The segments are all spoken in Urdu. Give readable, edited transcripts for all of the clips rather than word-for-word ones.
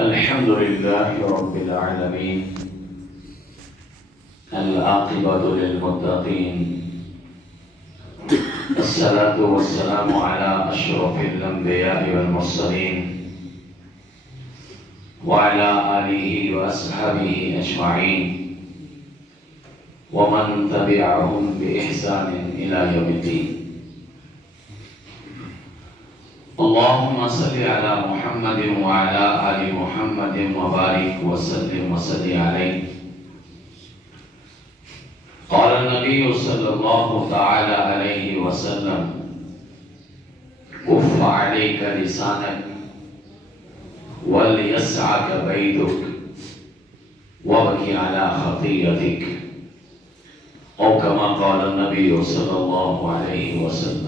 الحمد لله رب العالمين العاقبة للمتقين الصلاة والسلام على أشرف الأنبياء والمرسلين وعلى آله وأصحابه أجمعين ومن تبعهم بإحسان إلى يوم الدين. اللهم صل على محمد وعلى آل محمد وبارك وسلم عليه. قال النبي صلى الله تعالى عليه وسلم: كف عليك لسانك وليسعك بيتك وابكي على خطيئتك، أو كما قال النبي صلى الله عليه وسلم.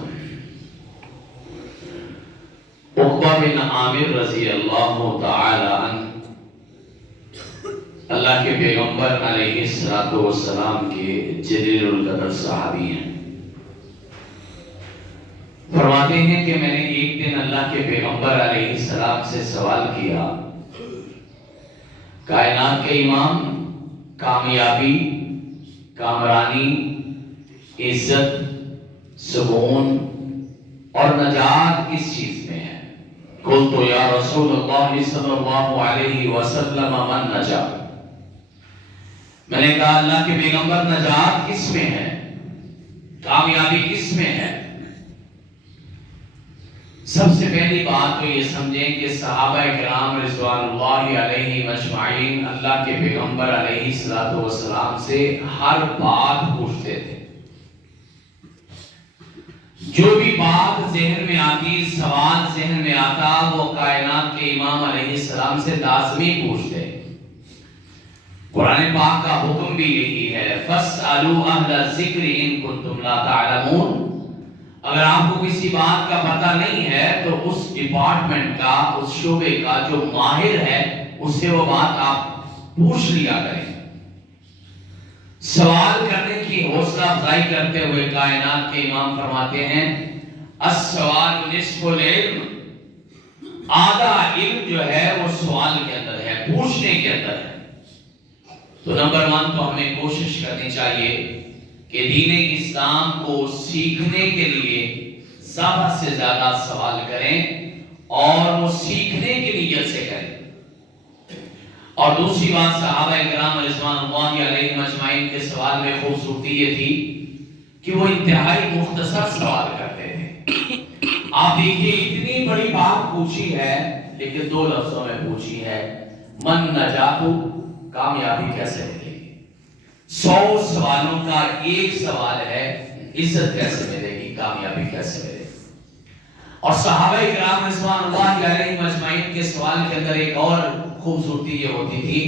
عقبہ بن عامر رضی اللہ تعالی عنہ اللہ کے پیغمبر علیہ السلام کے جلیل القدر صحابی ہیں. فرماتے ہیں کہ میں نے ایک دن اللہ کے پیغمبر علیہ السلام سے سوال کیا: کائنات کے امام، کامیابی، کامرانی، عزت، سکون اور نجات کس چیز میں ہے؟ قلت یا رسول اللہ صلی اللہ علیہ وسلم من نجات. میں نے کہا اللہ کے پیغمبر نجات کس میں ہے، کامیابی کس میں ہے؟ سب سے پہلی بات تو یہ سمجھیں کہ صحابہ کرام رضوان اللہ علیہ مجمعین اللہ کے پیغمبر علیہ السلام سے ہر بات پوچھتے تھے. جو بھی بات ذہن میں آتی، سوال ذہن میں آتا، وہ کائنات کے امام علیہ السلام سے لازمی پوچھتے. قرآن پاک کا حکم بھی یہی ہے: فَاسْأَلُوا أَهْلَ الذِّكْرِ إِن كُنتُمْ لَا تَعْلَمُونَ. اگر آپ کو کسی بات کا پتہ نہیں ہے تو اس ڈپارٹمنٹ کا، اس شعبے کا جو ماہر ہے اس سے وہ بات آپ پوچھ لیا کریں. سوال کرنے کی حوصلہ افزائی کرتے ہوئے کائنات کے امام فرماتے ہیں: السوال نصف العلم. آدھا علم جو ہے وہ سوال کے اندر ہے، پوچھنے کے اندر ہے. تو نمبر 1 تو ہمیں کوشش کرنی چاہیے کہ دین اسلام کو سیکھنے کے لیے زیادہ سے زیادہ سوال کریں اور وہ سیکھنے کی نیت سے کریں. اور دوسری بات، صحابہ کرام رضوان اللہ علیہ مجمعین کے سوال میں خوبصورتی یہ تھی کہ وہ انتہائی مختصر سوال کرتے تھے. آپ دیکھیے اتنی بڑی بات پوچھی ہے لیکن 2 لفظوں میں پوچھی ہے: من نجات، کامیابی کیسے ملے گی؟ 100 سوالوں کا ایک سوال ہے: عزت کیسے ملے گی، کامیابی کیسے ملے گی؟ اور صحابہ کرام رضوان اللہ علیہ مجمعین کے سوال کے اندر ایک اور خوبصورتی یہ ہوتی تھی،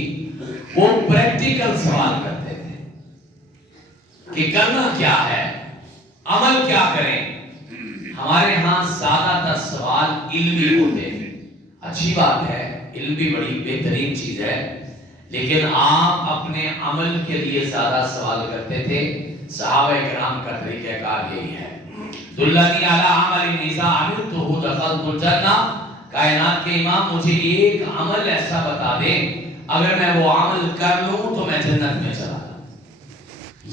وہ پریکٹیکل سوال کرتے تھے کہ کرنا کیا ہے، عمل کیا کریں. ہمارے ہاں زیادہ تر سوال علمی ہوتے ہیں. اچھی بات ہے، علم بھی بڑی بہترین چیز ہے، لیکن آپ اپنے عمل کے لیے زیادہ سوال کرتے تھے. صحابہ کرام کا طریقہ کار یہی ہے: دلنی علی عمل اذا عملتہ دخلت الجنہ. کائنات کے امام مجھے ایک عمل ایسا بتا دیں اگر میں وہ عمل کر لوں تو میں جنت میں چلا جاؤں.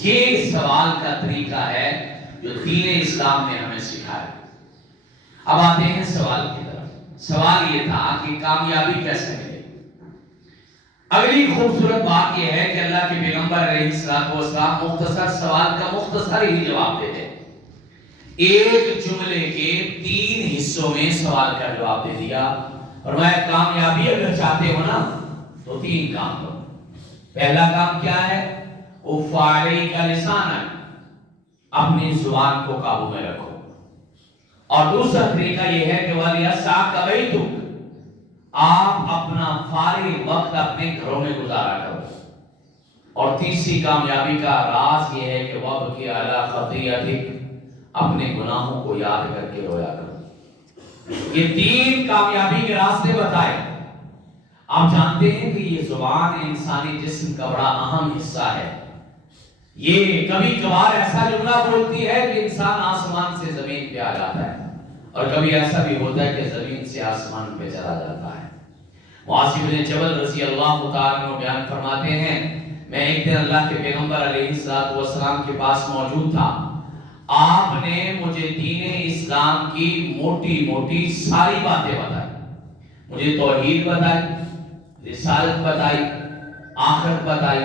یہ سوال کا طریقہ ہے جو دین اسلام نے ہمیں سکھایا. اب آتے ہیں سوال کی طرف. سوال یہ تھا کہ کامیابی کیسے ملے. اگلی خوبصورت بات یہ ہے کہ اللہ کے پیغمبر علیہ السلام مختصر سوال کا مختصر ہی جواب دیتے. ایک جملے کے 3 حصوں میں سوال کا جواب دے دیا. اور میں کامیابی اگر چاہتے ہو نا تو 3 کام کرو. پہلا کام کیا ہے؟ کف علیک لسانک، اپنی زبان کو قابو میں رکھو. اور دوسرا طریقہ یہ ہے کہ وَلْيَسْعَكَ بَيْتُكَ، آپ اپنا فارغ وقت اپنے گھروں میں گزارا کرو. اور تیسری کامیابی کا راز یہ ہے کہ وَابْكِ عَلَىٰ خَطِيئَتِكَ، اپنے گناہوں کو یاد کر کے رویا کرو. یہ 3 کامیابی کے راستے بتائے. آپ جانتے ہیں کہ یہ زبان انسانی جسم کا بڑا اہم حصہ ہے. یہ کبھی کبھار ایسا جملہ بولتی ہے کہ انسان آسمان سے زمین پہ آ جاتا ہے، اور کبھی ایسا بھی ہوتا ہے کہ زمین سے آسمان پہ چلا جاتا ہے. معاذ بن جبل رضی اللہ تعالیٰ عنہ بیان فرماتے ہیں میں ایک دن اللہ کے پیغمبر علیہ السلام کے پاس موجود تھا. آپ نے مجھے دین اسلام کی موٹی موٹی ساری باتیں بتائی. مجھے توحید بتائی، رسالت بتائی، آخرت بتائی،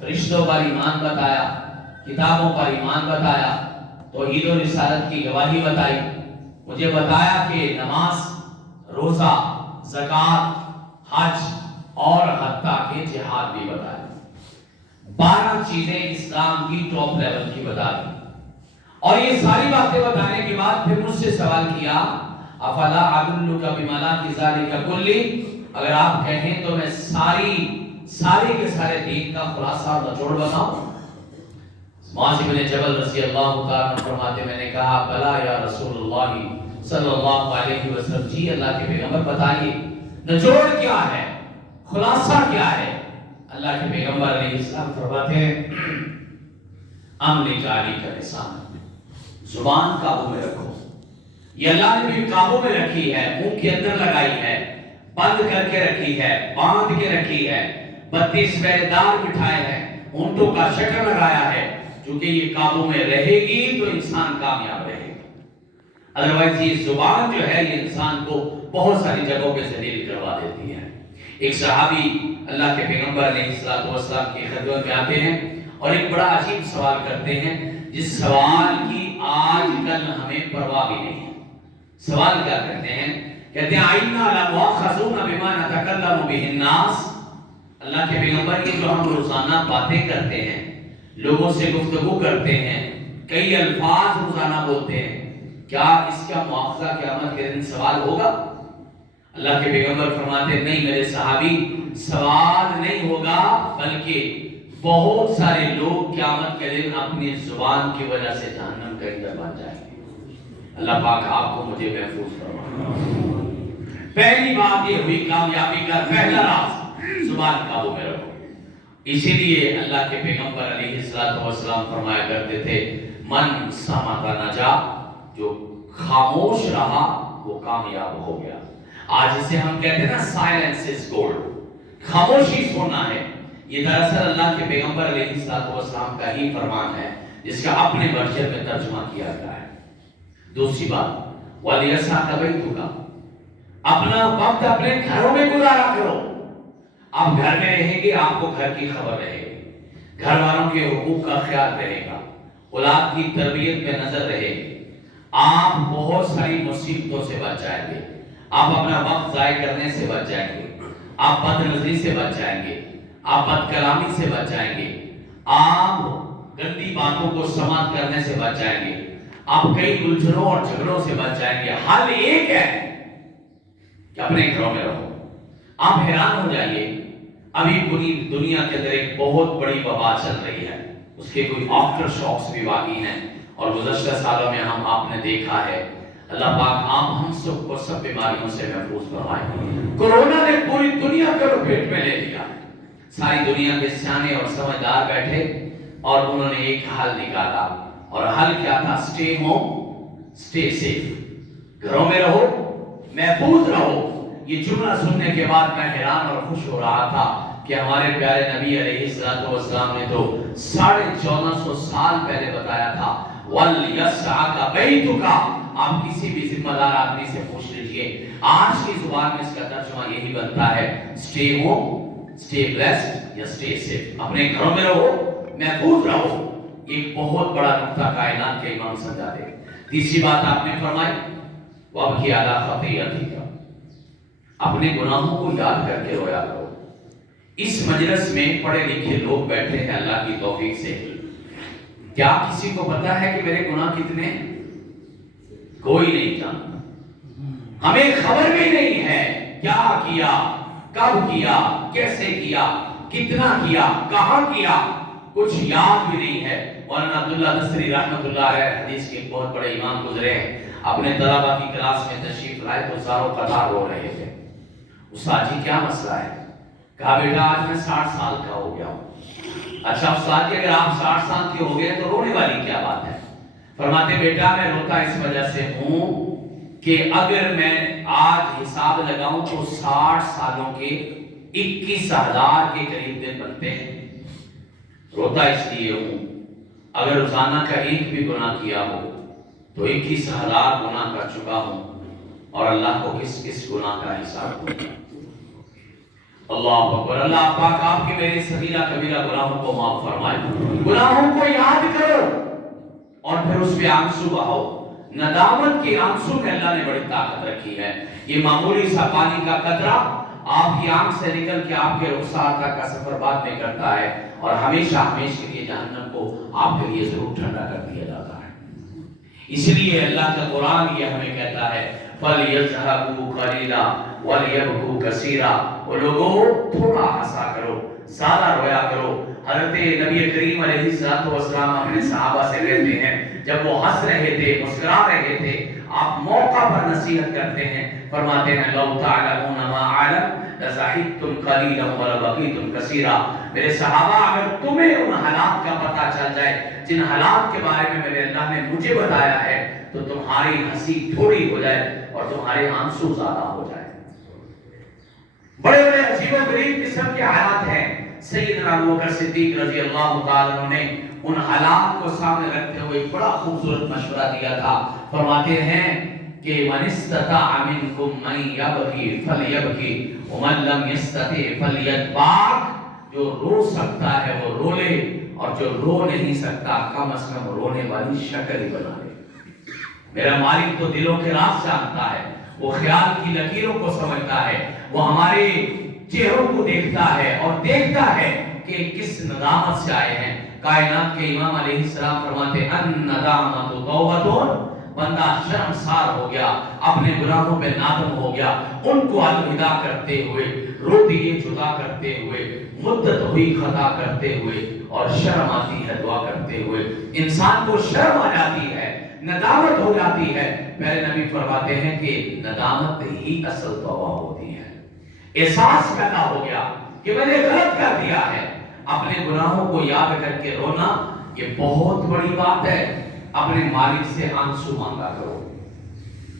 فرشتوں پر ایمان بتایا، کتابوں پر ایمان بتایا، توحید و رسالت کی گواہی بتائی. مجھے بتایا کہ نماز، روزہ، زکوٰۃ، حج اور حتیٰ کہ جہاد بھی بتایا. 12 چیزیں اسلام کی ٹاپ لیول کی بتا دی. اور یہ ساری باتیں بتانے کے بعد پھر مجھ سے سوال کیا افلا ادلک بما لا ذالک کلی، اگر آپ کہیں تو میں سارے کے سارے دین کا خلاصہ اور نچوڑ بتاؤں. معاذ بن جبل رضی اللہ تعالیٰ عنہ فرماتے میں نے کہا بلا یا رسول اللہ صلی اللہ علیہ وسلم، جی اللہ کے پیغمبر بتائیے نچوڑ کیا ہے، خلاصہ کیا ہے. اللہ کے پیغمبر علیہ السلام فرماتے ہیں امن جاری کا لسان، زبان قابو میں رکھو. یہ اللہ نے بھی قابو میں رکھی ہے، منہ کے اندر لگائی ہے، بند کر کے رکھی ہے، باندھ کے رکھی ہے، 32 پہرے دار بٹھائے ہیں، اونٹوں کا شکل لگایا ہے. چونکہ یہ قابو میں رہے گی تو انسان کامیاب رہے گا. ادروائز یہ زبان جو ہے یہ انسان کو بہت ساری جگہوں پہ ذلیل کروا دیتی ہے. ایک صحابی اللہ کے پیغمبر علیہ السلام کی خدمت میں آتے ہیں اور ایک بڑا عجیب سوال کرتے ہیں جس سوال کی آج کل ہمیں پرواہ بھی نہیں ہے. سوال کیا کرتے ہیں؟ کہتے ہیں آئینا لمؤاخذون بما نتکلم به الناس. اللہ کے پیغمبر یہ جو ہم روزانہ باتیں کرتے ہیں، لوگوں سے گفتگو کرتے ہیں، کئی الفاظ روزانہ بولتے ہیں، کیا اس کا مواخذہ قیامت کے دن سوال ہوگا؟ اللہ کے پیغمبر فرماتے نہیں میرے صحابی، سوال نہیں ہوگا بلکہ بہت سارے لوگ قیامت کے دن اپنی زبان کی وجہ سے جہنم کا ایندھن بن جائیں گے. اللہ پاک آپ کو مجھے محفوظ فرمائے. پہلی بات یہ ہوئی کامیابی کا پہلا راز، زبان قابو میں رکھو. اسی لیے اللہ کے پیغمبر علیہ السلام فرمایا کرتے تھے من صمت نجا، جو خاموش رہا وہ کامیاب ہو گیا. آج اسے ہم کہتے ہیں نا سائلنس از گولڈ، خاموشی سونا ہے. یہ دراصل اللہ کے پیغمبر علیہ السلام کا ہی فرمان ہے جس کا اپنے ورژن میں ترجمہ کیا گیا ہے. دوسری بات وَلْيَسْعَكَ بَيْتُكَ، اپنا وقت اپنے گھروں میں گزارا کرو. آپ گھر میں رہیں گے آپ کو گھر کی خبر رہے گی، گھر والوں کے حقوق کا خیال رہے گا، اولاد کی تربیت پہ نظر رہے گی، آپ بہت ساری مصیبتوں سے بچ جائیں گے. آپ اپنا وقت ضائع کرنے سے بچ جائیں گے، آپ بد نظری سے بچ جائیں گے، آپ بد کلامی سے بچ جائیں گے، آپ گندی باتوں کو سماعت کرنے سے بچ جائیں گے، آپ کئی الجھنوں اور جھگڑوں سے بچ جائیں گے. حل ایک ہے کہ اپنے گھروں میں رہو. آپ حیران ہو جائیے، ابھی پوری دنیا کے اندر ایک بہت بڑی وبا چل رہی ہے، اس کے کوئی آفٹر شاکس بھی واقعی ہیں اور گزشتہ سالوں میں آپ نے دیکھا ہے. اللہ پاک آپ ہم سب کو سب بیماریوں سے محفوظ فرمائے. کورونا نے پوری دنیا کو لپیٹ میں لے لیا. ساری دنیا کے سیانے اور سمجھدار بیٹھے اور انہوں نے ایک حل نکالا، اور حل کیا تھا؟ Stay home stay safe. گھروں میں رہو، محفوظ رہو. یہ جملہ سننے کے بعد میں حیران اور خوش ہو رہا تھا کہ ہمارے پیارے نبی علیہ السلام نے تو 1450 سال پہلے بتایا تھا وَلْيَسْعَكَ بَيْتُكَ. آپ کسی بھی ذمہ دار آدمی سے پوچھ لیجئے، آج کی زبان میں اس کا ترجمہ یہی بنتا ہے اسٹے ہوم، اسٹے بلیسڈ یا اسٹے سیف. اپنے گھروں میں رہو، محفوظ رہو. ایک بہت بڑا نقطہ کائنات کے امام سمجھاتے ہیں. تیسری بات آپ نے فرمائی وَابْكِ عَلَىٰ خَطِيئَتِكَ، اپنے گناہوں کو یاد کر کے رویا کرو. اس مجلس میں پڑھے لکھے لوگ بیٹھے ہیں اللہ کی توفیق سے. کیا کسی کو پتا ہے کہ میرے گناہ کتنے ہیں؟ کوئی نہیں جانتا. ہمیں خبر بھی نہیں ہے کیا کیا، کب کیا، کیسے کیا، کتنا کیا، کہاں کیا، کچھ یاد بھی نہیں ہے. مولانا عبداللہ نصری رحمۃ اللہ علیہ حدیث کے بہت بڑے امام گزرے ہیں، اپنے طلبہ کی کلاس میں تشریف لائے تو ساروں قطار رو رہے تھے. استاد جی کیا مسئلہ ہے؟ کہا بیٹا آج میں 60 سال کا ہو گیا ہوں. اچھا استاد جی اگر آپ 60 سال کے ہو گئے تو رونے والی کیا بات ہے؟ فرماتے بیٹا میں روتا اس وجہ سے ہوں کہ اگر میں آج حساب لگاؤں تو 60 سالوں کے 21,000 کے قریب دن بنتے ہیں۔ روتا اس لیے ہوں اگر روزانہ کا ایک بھی گناہ کیا ہو تو 21,000 گناہ کر چکا ہوں، اور اللہ کو کس کس گناہ کا حساب دوں۔ اللہ اکبر۔ اللہ پاک آپ کے میرے صغیرہ کبیرہ گناہوں کو معاف فرمائے۔ گناہوں کو یاد کرو اور پھر اس پہ آنسو بہاؤ۔ ندامت کے آنسو میں اللہ نے بڑی طاقت رکھی ہے۔ یہ معمولی سا پانی کا قطرہ آپ کی آنکھ سے نکل کے آپ کے رخسار تک کا سفر بعد میں کرتا ہے، اور ہمیشہ ہمیشہ کے لیے جہنم کو آپ کے لیے ضرور ٹھنڈا کر دیا جاتا ہے۔ اس لیے اللہ کا قرآن یہ ہمیں کہتا ہے فَلْيَذْهَبُوا قَلِيلًا وَلْيَبْكُوا كَثِيرًا۔ وہ لوگوں تھوڑا ہنسا کرو، زیادہ رویا کرو۔ حضرت نبی کریم علیہ السلام اپنے صحابہ سے کہتے ہیں جب وہ ہنس رہے تھے، مسکرا رہے تھے، آپ موقع پر نصیحت کرتے ہیں، فرماتے ہیں لَوْ تَعْلَمُونَ مَا أَعْلَمُ لَزَحِكْتُمْ قَلِيلًا وَلَبَكِيتُمْ كَثِيرًا۔ میرے صحابہ اگر تمہیں ان حالات کا پتہ چل جائے جن حالات کے بارے میں میرے اللہ نے مجھے بتایا ہے، تو تمہاری ہنسی تھوڑی ہو جائے اور تمہارے آنسو زیادہ ہو جائے۔ بڑے بڑے عجیب و غریب قسم کے حالات ہیں۔ سیدنا ابوبکر صدیق رضی اللہ تعالیٰ عنہ نے ان حالات کو سامنے رکھتے ہوئے بڑا خوبصورت مشورہ دیا تھا۔ فرماتے ہیں کہ من استطاع منکم من یبکی فلیبکی ومن لم یستطع فلیتباک۔ جو رو سکتا ہے وہ رو لے، اور جو رو نہیں سکتا کم از کم رونے والی شکل ہی بنا لے۔ میرا مالک تو دلوں کے راز جانتا ہے، وہ خیال کی لکیروں کو سمجھتا ہے، وہ ہمارے چہروں کو دیکھتا ہے اور دیکھتا ہے کہ کس ندامت سے آئے ہیں۔ کائنات کے امام علیہ السلام فرماتے ان ندامت توبۃ، بندہ شرمسار ہو گیا، اپنے گناہوں پہ نادم ہو گیا، ان کو الوداع کرتے ہوئے، رو دیے جدا کرتے ہوئے، مدت ہوئی خطا کرتے ہوئے، اور شرم آتی ہے دعا کرتے ہوئے۔ انسان کو شرم آ جاتی ہے، ندامت ہو جاتی ہے۔ میرے نبی فرماتے ہیں کہ ندامت ہی اصل توبہ ہوتی ہے۔ احساس پیدا ہو گیا کہ میں نے غلط کر دیا ہے، اپنے گناہوں کو یاد کر کے رونا یہ بہت بڑی بات ہے۔ اپنے مالک سے آنسو مانگا کرو۔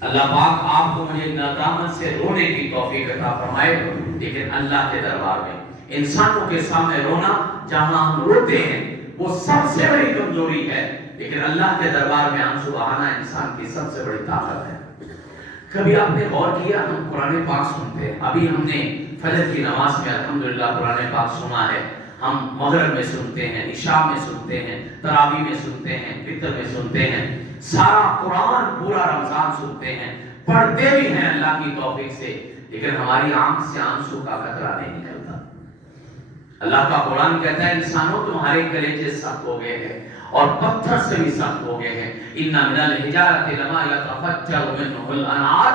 اللہ پاک آپ کو مجھے ندامت سے رونے کی توفیق عطا فرمائے۔ لیکن اللہ کے دربار میں انسانوں کے سامنے رونا، جہاں ہم روتے ہیں وہ سب سے بڑی کمزوری ہے، لیکن اللہ کے دربار میں آنسو بہانا انسان کی سب سے بڑی طاقت ہے۔ کبھی آپ نے غور کیا، ہم قرآن پاک سنتے ہیں، ابھی ہم نے فجر کی نماز میں الحمدللہ قرآن پاک سنا ہے، ہم مغرب میں سنتے ہیں، عشاء میں سنتے ہیں، تراویح میں سنتے ہیں، فطر میں سنتے ہیں، سارا قرآن پورا رمضان سنتے ہیں، پڑھتے بھی ہیں اللہ کی توفیق سے، لیکن ہماری آنکھ سے آنسو کا قطرہ نہیں نکلتا۔ اللہ کا قرآن کہتا ہے انسانوں تمہارے کلیجے سخت ہو گئے ہیں اور پتھر سے بھی سخت ہو گئے ہیں۔ ان من الحجارۃ لما یتفجر منہ الانہار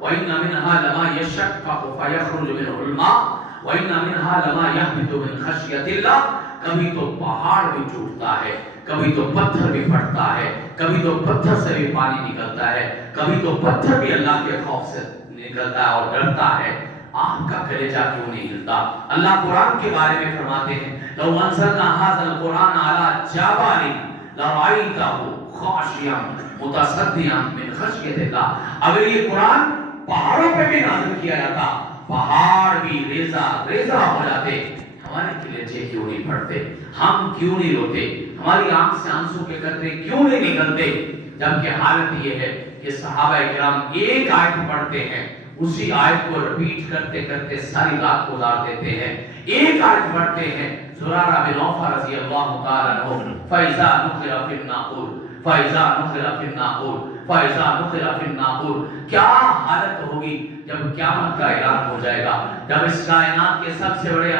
وان منها لما یشقق فیخرج منہ الماء وان منها لما یهبط من خشیۃ اللہ۔ کبھی تو پہاڑ بھی ٹوٹتا ہے، کبھی تو پتھر بھی پھٹتا ہے، کبھی تو پتھر سے بھی پانی نکلتا ہے، کبھی تو پتھر بھی اللہ کے خوف سے نکلتا ہے اور ڈرتا ہے۔ آپ کا کلیجہ کیوں نہیں ہلتا؟ اللہ قرآن کے بارے میں فرماتے ہیں لو انزلنا هذا القرآن على جبل لرأيته خاشعا متصدعا من خشیۃ اللہ۔ اگر یہ قرآن پہاڑوں پہ بھی نازل کیا جاتا، پہاڑ بھی ریزہ ریزہ ہو جاتے، ہمارے کلیجے کیوں نہیں پھٹتے؟ ہم کیوں نہیں روتے؟ ہماری آنکھ سے آنسو کے قطرے کیوں نہیں نکلتے؟ جبکہ حالت یہ ہے کہ صحابہ کرام ایک آیت پڑھتے ہیں، اسی آیت کو رپیٹ کرتے کرتے ساری رات گزار دیتے ہیں۔ ایک آیت پڑھتے ہیں زرارہ بن نوفل رضی اللہ تعالیٰ عنہ، فَإِذَا نُقِرَ فِي النَّاقُورِ فَإِذَا نُقِرَ فِي النَّاقُورِ فَإِذَا نُقِرَ فِي النَّاقُورِ۔ کیا حالت ہوگی جب قیامت کا اعلان ہو جائے گا، جب اس کائنات کے سب سے بڑے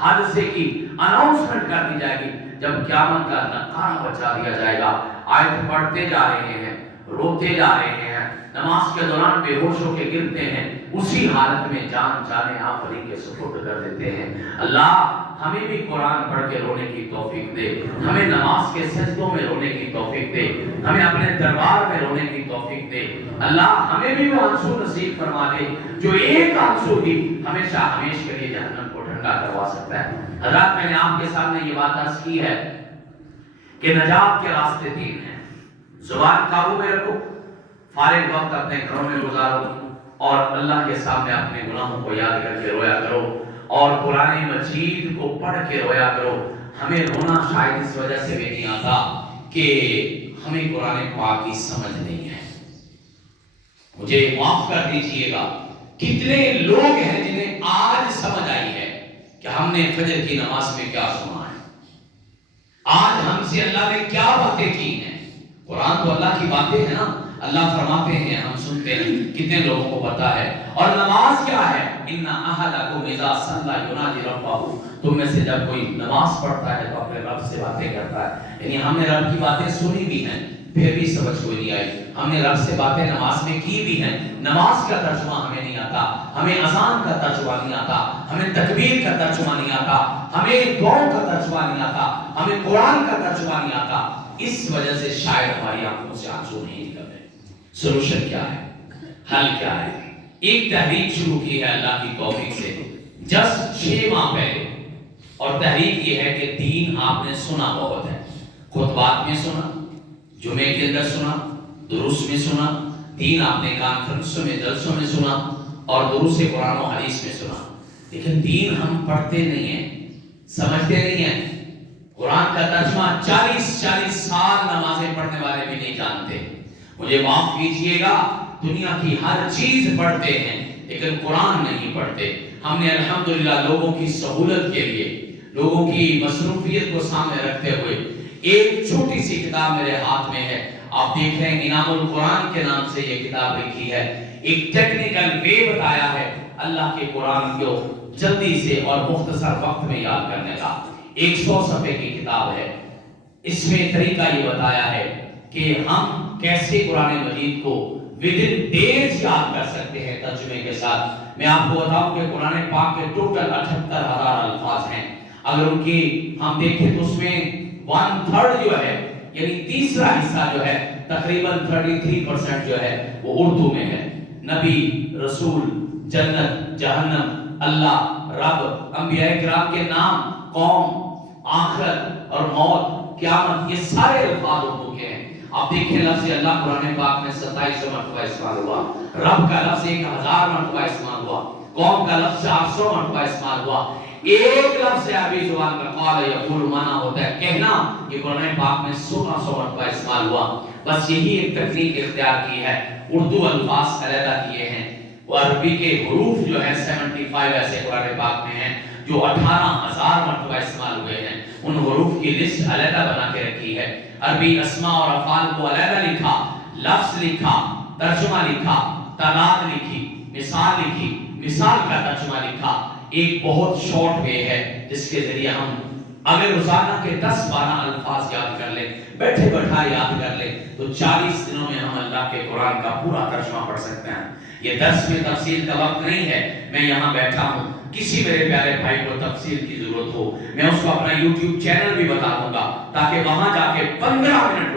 حادثے کی اناؤنسمنٹ کر دی جائے گی، جب قیامت کا نقانہ بچا دیا جائے گا۔ آیت پڑھتے جا رہے ہیں، روتے جا رہے ہیں، نماز کے دوران بے ہوش ہو کے گرتے ہیں، اسی حالت میں جان جانے آفری کے سپرد کر دیتے ہیں۔ اللہ ہمیں بھی قرآن پڑھ کے رونے کی توفیق دے، ہمیں نماز کے سجدوں میں رونے کی توفیق دے، ہمیں اپنے دربار میں رونے کی توفیق دے۔ اللہ ہمیں بھی وہ آنسو نصیب فرما دے جو ایک آنسو ہی ہمیشہ ہمیشہ کے لیے جہنم کو ٹھنڈا کروا سکتا ہے۔ حضرات میں نے آپ کے سامنے یہ بات عرض کی ہے کہ نجات کے راستے تین ہیں۔ زبان قابو میں رکھو، فارغ وقت اپنے گھروں میں گزارو اور اللہ کے سامنے اپنے گناہوں کو یاد کر کے رویا کرو اور قرآن مجید کو پڑھ کے رویا کرو۔ ہمیں رونا شاید اس وجہ سے بھی نہیں آتا کہ ہمیں قرآن پاک کی سمجھ نہیں ہے۔ مجھے معاف کر دیجئے گا، کتنے لوگ ہیں جنہیں آج سمجھ آئی ہے کہ ہم نے فجر کی نماز میں کیا سنا ہے، آج ہم سے اللہ نے کیا باتیں کی ہیں۔ قرآن تو اللہ کی باتیں ہیں نا، اللہ فرماتے ہیں، ہم سنتے ہیں، کتنے لوگوں کو پتا ہے۔ اور نماز کیا ہے؟ ان احدکم اذا صلی یناجی ربہ، تم میں سے جب کوئی نماز پڑھتا ہے تو اپنے رب سے باتیں کرتا ہے۔ یعنی ہم نے رب کی باتیں سنی بھی ہیں پھر بھی سمجھ کوئی نہیں آئی، ہم نے رب سے باتیں نماز میں کی بھی ہیں، نماز کا ترجمہ ہمیں نہیں آتا، ہمیں اذان کا ترجمہ نہیں آتا، ہمیں تکبیر کا ترجمہ نہیں آتا، ہمیں دعاؤں کا ترجمہ نہیں آتا، ہمیں قرآن کا ترجمہ نہیں آتا۔ اس وجہ سے شاید ہماری آنکھوں سے آنسو نہیں نکل رہے۔ سولوشن کیا ہے؟ حل کیا ہے؟ ایک تحریک شروع کی ہے اللہ کی توفیق سے جسٹ 6 ماہ پہلے، اور تحریک یہ ہے کہ دین آپ نے سنا بہت ہے، خطبات میں سنا، جمعے کے اندر سنا، دروس میں سنا، دین آپ نے کانفرنسوں میں جلسوں میں سنا اور دروس قرآن و حدیث میں سنا، لیکن دین ہم پڑھتے نہیں ہیں، سمجھتے نہیں ہیں۔ قرآن کا ترجمہ 40 سال نمازیں پڑھنے والے بھی نہیں جانتے۔ مجھے معاف کیجئے گا، دنیا کی ہر چیز پڑھتے ہیں لیکن قرآن نہیں پڑھتے۔ ہم نے الحمدللہ لوگوں کی سہولت کے لیے، لوگوں کی مصروفیت کو سامنے رکھتے ہوئے ایک چھوٹی سی کتاب میرے ہاتھ میں ہے، آپ دیکھ رہے ہیں، انعام القرآن کے نام سے یہ کتاب لکھی ہے۔ ایک ٹیکنیکل وے بتایا ہے اللہ کے قرآن کو جلدی سے اور مختصر وقت میں یاد کرنے کا۔ 100 صفحے کی کتاب ہے۔ اس میں طریقہ یہ بتایا ہے کہ ہم کیسے قرآن مجید کو within days یاد کر سکتے ہیں ترجمے کے ساتھ۔ میں آپ کو بتاؤں کہ قرآن پاک کے ٹوٹل 78,000 الفاظ ہیں، اگر ان کی ہم دیکھیں تو اس میں 1/3 جو ہے، یعنی تیسرا حصہ جو ہے، تقریباً 33% جو ہے وہ اردو میں ہے۔ نبی، رسول، جنت، جہنم، اللہ، رب، انبیاء کرام کے نام، قوم، آخرت اور موت، قیامت، یہ سارے الفاظ اردو کے ہیں۔ آپ دیکھیں لفظ اللہ قرآن پاک میں 27 مرتبہ استعمال ہوا، رب کا لفظ 1000 مرتبہ استعمال ہوا، قوم کا لفظ 800 مرتبہ استعمال ہوا۔ ایک لفظ عربی زبان کا قال یقول معنی ہوتا ہے کہنا، یہ قرآن پاک میں 1600 مرتبہ استعمال ہوا۔ بس یہی ایک تکنیک اختیار کی ہے، اردو الفاظ علیحدہ کیے ہیں، وہ عربی کے حروف جو ہے 75 ایسے قرآن پاک میں ہیں جو 18,000 مرتبہ استعمال ہوئے ہیں، ان حروف کی لسٹ علیحدہ بنا کے رکھی ہے۔ عربی اسماء اور افعال کو علیحدہ لکھا، لفظ لکھا، ترجمہ لکھا، تعداد لکھی، مثال لکھی، مثال کا ترجمہ لکھا۔ ایک بہت شارٹ وے ہے جس کے ذریعے ہم اگر روزانہ کے 10-12 الفاظ یاد کر لیں، بیٹھے بیٹھائے یاد کر لیں، تو 40 دنوں میں ہم اللہ کے قرآن کا پورا ترجمہ پڑھ سکتے ہیں۔ یہ درس میں تفصیل کا وقت نہیں ہے، میں یہاں بیٹھا ہوں، کسی میرے پیارے بھائی کو تفصیل کی ضرورت ہو میں اس کو اپنا یوٹیوب چینل بھی بتا دوں گا، تاکہ وہاں جا کے 15 منٹ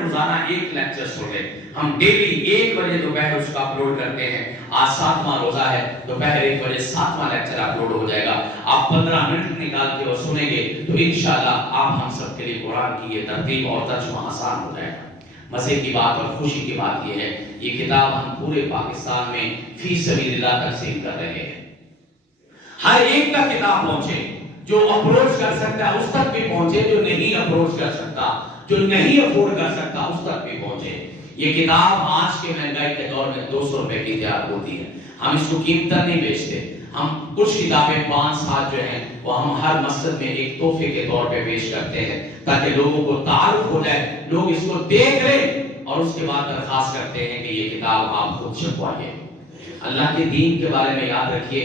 روزانہ ایک لیکچر سن لیں۔ ہم ڈیلی 1 بجے دوپہر اس کا اپلوڈ کرتے ہیں۔ آج 7واں روزہ ہے، دوپہر 1 بجے 7واں لیکچر اپلوڈ ہو جائے گا۔ آپ 15 منٹ نکال کے وہ سنیں گے تو انشاءاللہ آپ ہم سب کے لیے قرآن کی یہ ترتیب اور ترجمہ آسان ہو جائے گا۔ مزے کی بات اور خوشی کی بات یہ ہے، یہ کتاب ہم پورے پاکستان میں فی سبیل اللہ تقسیم کر رہے ہیں۔ ہر ایک تک کتاب پہنچے، جو اپروچ کر سکتا ہے اس تک بھی پہنچے، جو نہیں اپروچ کر سکتا، جو نہیں افورڈ کر سکتا اس تک بھی پہنچے۔ یہ کتاب آج کے مہنگائی کے دور میں 200 روپے کی تیار ہوتی ہے، ہم اس کو قیمتاً نہیں بیچتے۔ ہم کچھ کتابیں 5-7 جو ہیں وہ ہم ہر مسجد میں ایک تحفے کے طور پہ پیش کرتے ہیں تاکہ لوگوں کو تعارف ہو جائے، لوگ اس کو دیکھ لیں اور اس کے بعد درخواست کرتے ہیں کہ یہ کتاب آپ خود چھپوائیے۔ اللہ کے دین کے بارے میں یاد رکھیے،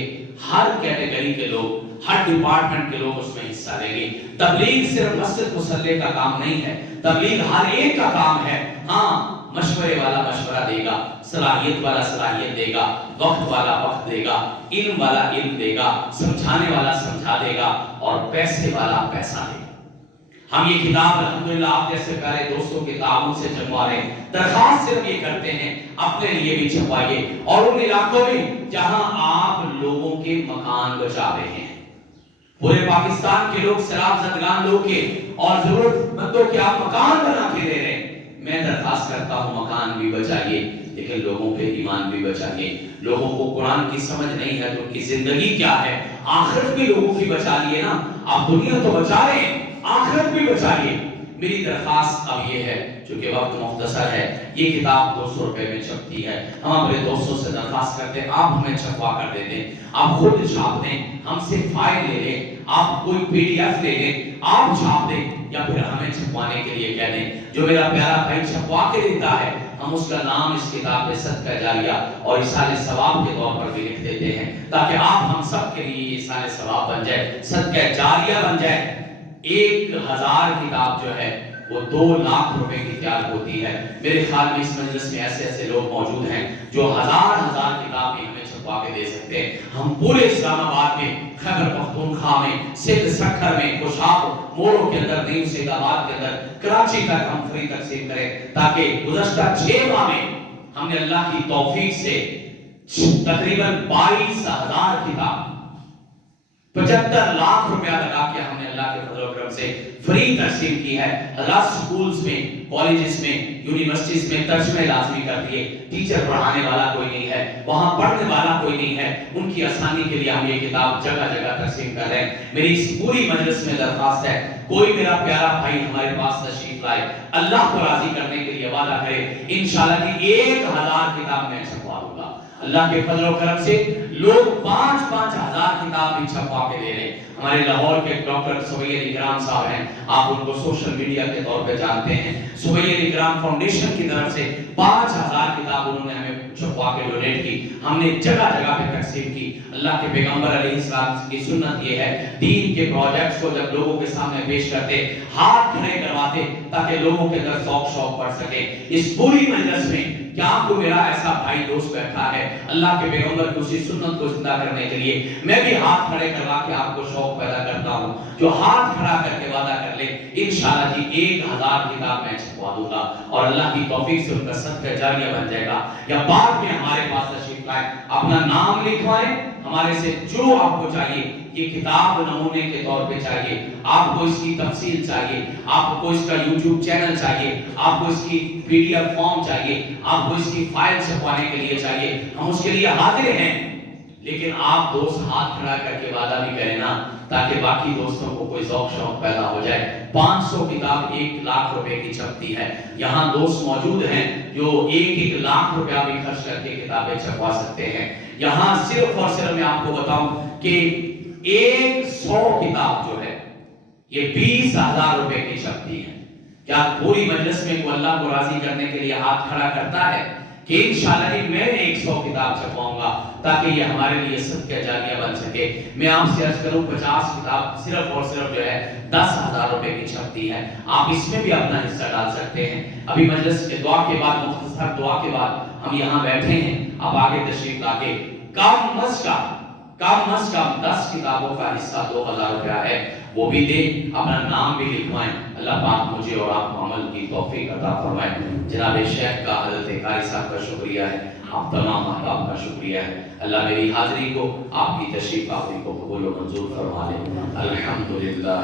ہر کیٹیگری کے لوگ، ہر ڈپارٹمنٹ کے لوگ اس میں حصہ لیں گے۔ تبلیغ صرف مسجد مسلح کا کام نہیں ہے، تبلیغ ہر ایک کا کام ہے۔ ہاں، مشورے والا مشورہ دے گا، صلاحیت والا صلاحیت دے گا، وقت والا وقت دے گا، علم والا علم دے گا، سمجھانے والا سمجھا دے گا، اور پیسے والا پیسہ دے گا۔ ہم یہ کتاب الحمدللہ آپ جیسے پیارے دوستوں کے تعاون سے چھپوا رہے ہیں۔ درخواست صرف یہ کرتے ہیں اپنے لیے بھی چھپوائیے، اور ان علاقوں میں جہاں آپ لوگوں کے مکان بچا رہے ہیں۔ پورے پاکستان کے لوگ، سیلاب زدگان لوگ کے اور ضرورت مندوں کے آپ مکان بنا کے دے رہے ہیں۔ میں درخواست کرتا ہوں مکان بھی بچائیے لیکن لوگوں پہ ایمان بھی بچائیے. لوگوں کو قرآن کی سمجھ نہیں ہے تو ان کی زندگی کیا ہے, آخرت بھی لوگوں کی بچا لیے نا. آپ دنیا تو بچا رہے ہیں, آخرت بھی بچائیے. میری درخواست اب یہ ہے, چونکہ وقت مختصر ہے, یہ کتاب 200 روپے میں چھپتی ہے. ہم اپنے دوستوں سے درخواست کرتے ہیں آپ ہمیں چھپوا کر دے دیں, آپ خود چھاپ دیں, ہم سے فائل لے لیں, آپ کوئی پی ڈی ایف لے لیں, آپ چھاپ دیں یا پھر ہمیں چھپوانے کے لیے کہہ دیں. جو میرا پیارا بھائی چھپوا کے دیتا ہے ہم اس کا نام اس کتاب پہ صدقہ جاریہ اور ایصال ثواب کے طور پر بھی لکھ دیتے ہیں, تاکہ آپ ہم سب کے لیے ایصال ثواب بن جائے, صدقہ جاریہ بن جائے. 1000 کتاب جو ہے وہ 2 لاکھ روپے کی تیار ہوتی ہے. میرے خیال میں اس مجلس میں ایسے لوگ موجود ہیں جو ہزار کتاب بھی ہمیں چھپوا کے دے سکتے ہیں. ہم پورے اسلام آباد میں, خیبر پختونخوا میں, سندھ سکھر میں, خوشاب مورو کے اندر, نیم سید آباد کے اندر, کراچی تک ہم فری تقسیم کریں, تاکہ گزشتہ 6 ماہ میں ہم نے اللہ کی توفیق سے تقریباً 22,000 کتاب 75 لاکھ روپیہ لگا کے ہم نے اللہ کے فضل و کرم سے فری تقسیم کی ہے. حضرات سکولز میں, کالجز میں, یونیورسٹیز میں ترجمے لازمی کر دیے. ٹیچر پڑھانے والا کوئی نہیں ہے, وہاں پڑھنے والا کوئی نہیں ہے, ان کی آسانی کے لیے ہم یہ کتاب جگہ جگہ تقسیم کر رہے ہیں. میری اس پوری مجلس میں درخواست ہے, کوئی میرا پیارا بھائی ہمارے پاس تشریف لائے, اللہ کو راضی کرنے کے لیے وعدہ کرے, انشاءاللہ کی 1000 کتاب میں چھپوا دوں گا. اللہ کے فضل و کرم سے لوگ 5-5 ہزار کتاب بھی چھپوا کے دے رہے ہیں. ہمارے لاہور کے ڈاکٹر سبیہ علی کرام صاحب ہیں, آپ ان کو سوشل میڈیا کے طور پہ جانتے ہیں. سبیہ علی کرام فاؤنڈیشن کی طرف سے 5000 کتاب انہوں نے ہمیں چھپوا کے ڈونیٹ کی, ہم نے جگہ جگہ پہ تقسیم کی. اللہ کے پیغمبر علیہ السلام کی سنت یہ ہے, دین کے پروجیکٹس کو جب لوگوں کے سامنے پیش کرتے ہاتھ کھڑے کرواتے تاکہ لوگوں کے اندر ذوق بڑھ سکے. اس پوری مجلس میں کیا کو میرا ایسا بھائی دوست بیٹھا ہے اللہ کے پیغمبر کی اسی سنت کو زندہ کرنے کے لیے, میں بھی ہاتھ کھڑے کروا کے آپ کو شوق پیدا کرتا ہوں. جو ہاتھ کھڑا کر کے وعدہ کر لے انشاءاللہ جی 1000 کتاب میں چھپوا دوں گا اور اللہ کی توفیق سے ان کا صدقہ جاریہ بن جائے گا. یا بعد میں ہمارے پاس تشریف لائیں, اپنا نام لکھوائیں, ہمارے سے جو آپ کو چاہیے, یہ کتاب نمونے کے طور پہ چاہیے, آپ کو اس کی تفصیل چاہیے, آپ کو اس کا یوٹیوب چینل چاہیے, آپ کو اس کی پی ڈی ایف فارم چاہیے, آپ کو اس کی فائل چھپوانے کے لیے چاہیے, ہم اس کے لیے حاضر ہیں. لیکن آپ دوست ہاتھ کھڑا کر کے وعدہ بھی کریں نا, تاکہ باقی دوستوں کو کوئی ذوق شوق پیدا ہو جائے. 500 کتاب 1 لاکھ روپے کی چھپتی ہے. یہاں دوست موجود ہیں جو 1 لاکھ روپیہ بھی خرچ کر کے کتابیں چھپوا سکتے ہیں. یہاں صرف اور صرف میں آپ کو بتاؤں کہ 100 کتاب جو ہے یہ 20,000 روپے کی چھپتی ہے. کیا پوری مجلس میں کوئی اللہ کو راضی کرنے کے لیے ہاتھ کھڑا کرتا ہے کہ انشاءاللہ میں 100 کتاب چھپواؤں گا تاکہ یہ ہمارے لیے صدقہ جاریہ بن سکے. میں آپ سے عرض کروں 50 کتاب صرف اور صرف جو ہے 10,000 روپے کی چھپتی ہے. آپ اس میں بھی اپنا حصہ ڈال سکتے ہیں. ابھی مجلس کے دعا کے بعد, مختصر دعا کے بعد ہم یہاں بیٹھے ہیں, آپ آگے تشریف لا کے کم از کم 10 کتابوں کا حصہ 2000 روپیہ ہے وہ بھی دیں, اپنا نام بھی لکھوائیں. اللہ پاک مجھے اور آپ کو عمل کی توفیق عطا فرمائے. جناب شیخ کا, حضرت قاری صاحب کا شکریہ ہے, آپ تمام احباب کا شکریہ ہے. اللہ میری حاضری کو, آپ کی تشریف آوری کو قبول و منظور فرما لے. الحمدللہ.